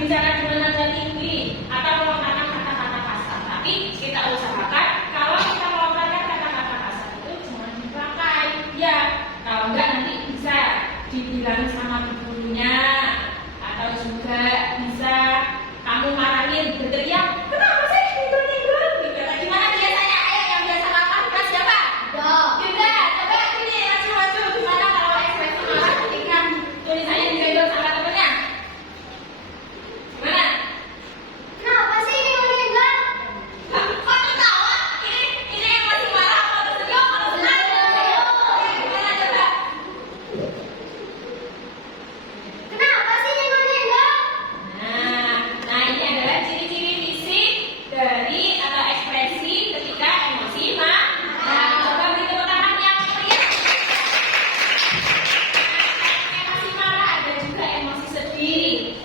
berbicara dengan nada tinggi atau melontarkan kata-kata kasar. Tapi kita usahakan kalau kita melontarkan kata-kata kasar itu jangan dipakai, ya. Kalau enggak nanti bisa dibilang sama gurunya atau juga bisa kamu marahin berteriak, kenapa sih tidur-tidur? Gitu. Nah, gimana biasanya ayah yang biasa lakukan kelas siapa? Juga. Coba ini maju-maju gimana kalau ekspresi marah ketika tulisannya digendong sama temennya? Gimana? Kenapa sih ini meninggal? Kok ketawa? Ini emosi marah atau tersenyum atau senang? Gimana coba? Kenapa sih ini meninggal? Nah ini adalah ciri-ciri fisik dari atau ekspresi ketika emosi marah. Coba beri tepuk tangan yang meriah. Emosi marah ada juga emosi sedih.